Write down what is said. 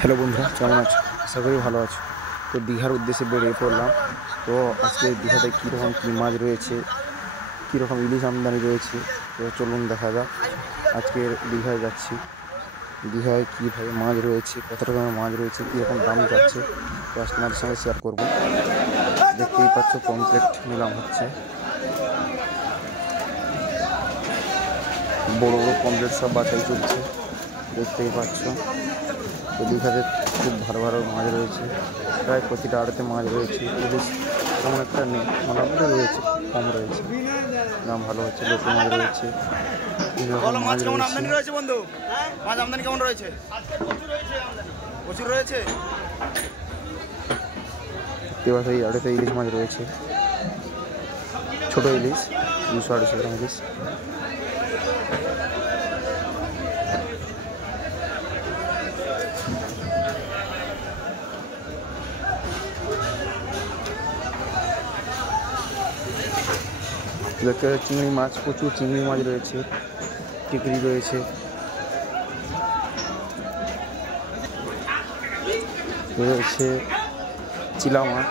Hello বন্ধুরা, কেমন আছো? আশা করি ভালো আছো। তো দীঘার উদ্দেশ্যে বেরিয়ে পড়লাম। তো আজকে দীঘাতে কীরকম কী মাছ রয়েছে, কীরকম ইলিশ আমদানি রয়েছে, তো চলুন দেখা যাক। আজকের দীঘায় যাচ্ছি, দীঘায় কীভাবে মাছ রয়েছে, কত রকমের মাছ রয়েছে, কীরকম দাম যাচ্ছে, তো আজ তোমাদের সঙ্গে শেয়ার করবো। দেখতেই পাচ্ছ পমফ্রেট নিলাম হচ্ছে, বড় বড় পমফ্রেট সব বাছাই চলছে, দেখতেই পাচ্ছ। তো দীঘাতে খুব ভালো ভালো মাছ রয়েছে, প্রায় প্রতিটা আড়তে মাছ রয়েছে। ইলিশ তেমন একটা নেই, মোটামুটি রয়েছে, কম রয়েছে, দাম ভালো হচ্ছে। লোকে মাছ রয়েছে, মাছ রয়েছে। বন্ধু মাছ আমদানি কেমন রয়েছে? প্রচুর রয়েছে। এবার এই আড়তে ইলিশ মাছ রয়েছে, ছোটো ইলিশ 200-250 গ্রাম ইলিশ। দেখতে চিংড়ি মাছ, প্রচুর চিংড়ি মাছ রয়েছে, টিকরি রয়েছে, রয়েছে চিলা মাছ।